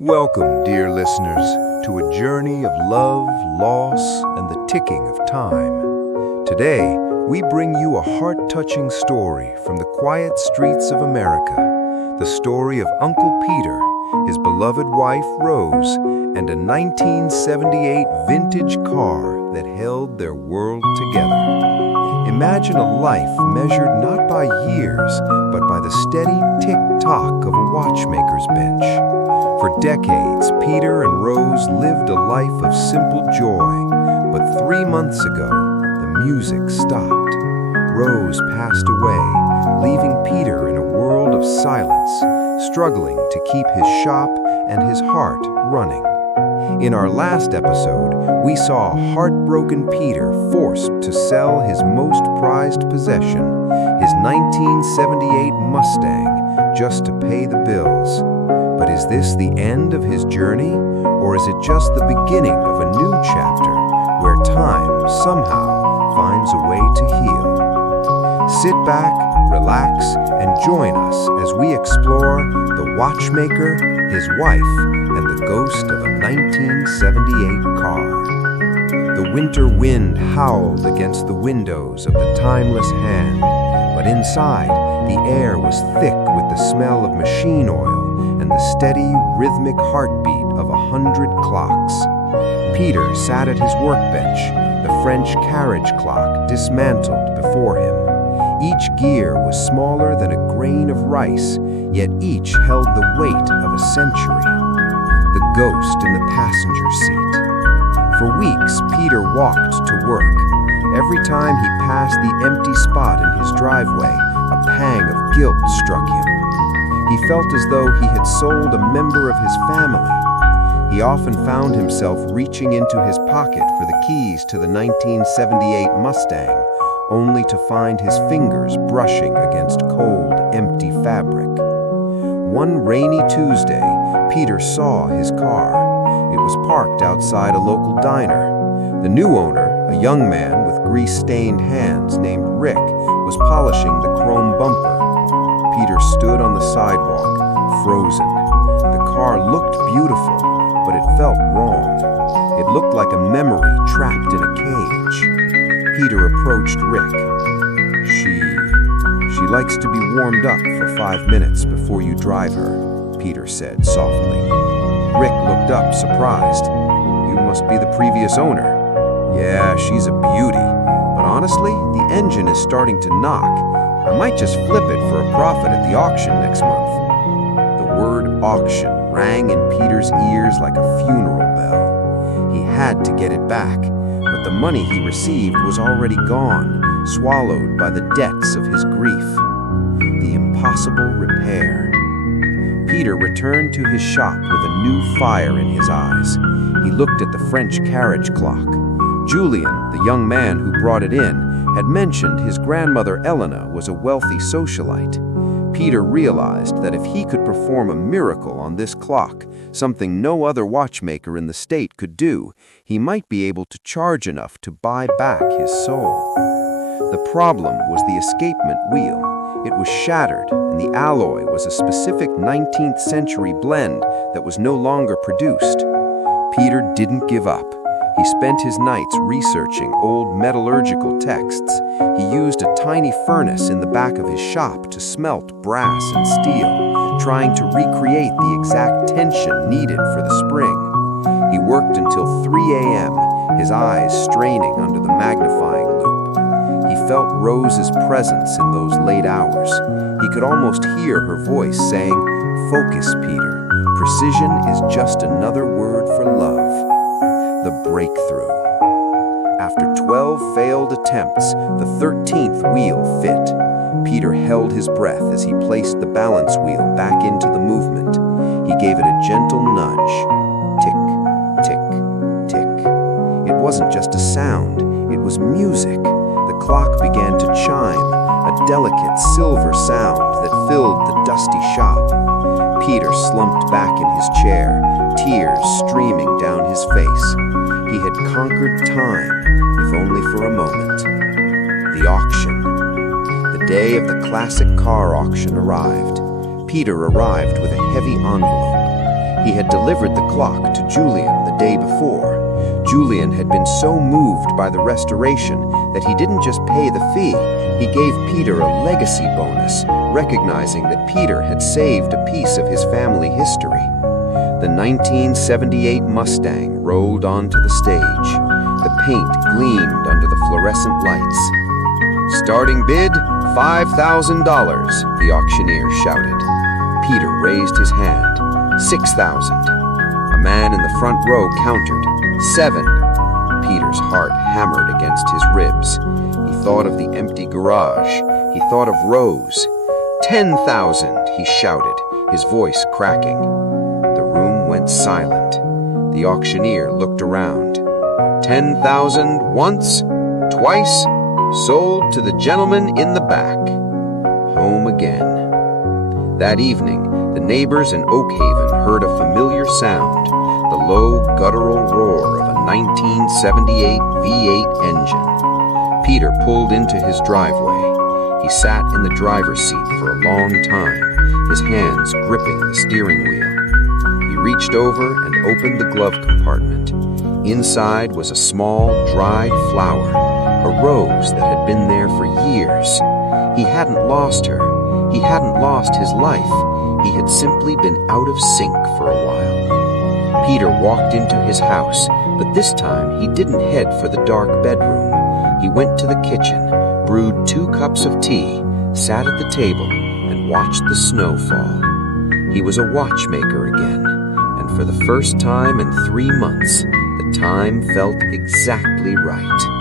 Welcome, dear listeners, to a journey of love, loss, and the ticking of time. Today, we bring you a heart-touching story from the quiet streets of America, the story of Uncle Peter, his beloved wife Roze, and a 1978 vintage car that held their world together. Imagine a life measured not by years, but by the steady tick-tock of a watchmaker's bench. For decades, Peter and Roze lived a life of simple joy, but 3 months ago, the music stopped. Roze passed away, leaving Peter in a world of silence, struggling to keep his shop and his heart running. In our last episode, we saw heartbroken Peter forced to sell his most prized possession, his 1978 Mustang, just to pay the bills. But is this the end of his journey, or is it just the beginning of a new chapter where time somehow finds a way to heal? Sit back, relax, and join us as we explore the watchmaker, his wife, and the ghost of a 1978 car. The winter wind howled against the windows of the timeless hand, but inside, the air was thick with the smell of machine oil and the steady, rhythmic heartbeat of 100 clocks. Peter sat at his workbench, the French carriage clock dismantled before him. Each gear was smaller than a grain of rice, yet each held the weight of a century. The ghost in the passenger seat. For weeks, Peter walked to work. Every time he passed the empty spot in his driveway, a pang of guilt struck him. He felt as though he had sold a member of his family. He often found himself reaching into his pocket for the keys to the 1978 Mustang, only to find his fingers brushing against cold, empty fabric. One rainy Tuesday, Peter saw his car. It was parked outside a local diner. The new owner, a young man with grease-stained hands named Rick, was polishing the chrome bumper. Peter stood on the sidewalk, frozen. The car looked beautiful, but it felt wrong. It looked like a memory trapped in a cage. Peter approached Rick. She likes to be warmed up for 5 minutes before you drive her, Peter said softly. Rick looked up, surprised. You must be the previous owner. Yeah, she's a beauty, but honestly, the engine is starting to knock. I might just flip it for a profit at the auction next month. The word auction rang in Peter's ears like a funeral bell. He had to get it back, but the money he received was already gone, swallowed by the debts of his grief. The impossible repair. Peter returned to his shop with a new fire in his eyes. He looked at the French carriage clock. Julian, the young man who brought it in, had mentioned his grandmother Elena was a wealthy socialite. Peter realized that if he could perform a miracle on this clock, something no other watchmaker in the state could do, he might be able to charge enough to buy back his soul. The problem was the escapement wheel. It was shattered, and the alloy was a specific 19th century blend that was no longer produced. Peter didn't give up. He spent his nights researching old metallurgical texts. He used a tiny furnace in the back of his shop to smelt brass and steel, trying to recreate the exact tension needed for the spring. He worked until 3 a.m., his eyes straining under the magnifying loupe. He felt Roze's presence in those late hours. He could almost hear her voice saying, "Focus, Peter. Precision is just another word for love." The breakthrough. After 12 failed attempts, the 13th wheel fit. Peter held his breath as he placed the balance wheel back into the movement. He gave it a gentle nudge. Tick, tick, tick. It wasn't just a sound, it was music. The clock began to chime, a delicate silver sound that filled the dusty shop. Peter slumped back in his chair, tears streaming down his face. He had conquered time, if only for a moment. The auction. The day of the classic car auction arrived. Peter arrived with a heavy envelope. He had delivered the clock to Julian the day before. Julian had been so moved by the restoration that he didn't just pay the fee, he gave Peter a legacy bonus, recognizing that Peter had saved a piece of his family history. The 1978 Mustang rolled onto the stage. The paint gleamed under the fluorescent lights. "Starting bid, $5,000, the auctioneer shouted. Peter raised his hand. 6,000. A man in the front row countered. 7. Peter's heart hammered against his ribs. He thought of the empty garage. He thought of Roze. 10,000, he shouted, his voice cracking. The room went silent. The auctioneer looked around. 10,000 once, twice, sold to the gentleman in the back. Home again. That evening, the neighbors in Oakhaven heard a familiar sound, the low, guttural roar of a 1978 V8 engine. Peter pulled into his driveway. He sat in the driver's seat for a long time, his hands gripping the steering wheel. He reached over and opened the glove compartment. Inside was a small, dried flower, a rose that had been there for years. He hadn't lost her. He hadn't lost his life. He had simply been out of sync for a while. Peter walked into his house, but this time he didn't head for the dark bedroom. He went to the kitchen, brewed 2 cups of tea, sat at the table, and watched the snow fall. He was a watchmaker again, and for the first time in 3 months, the time felt exactly right.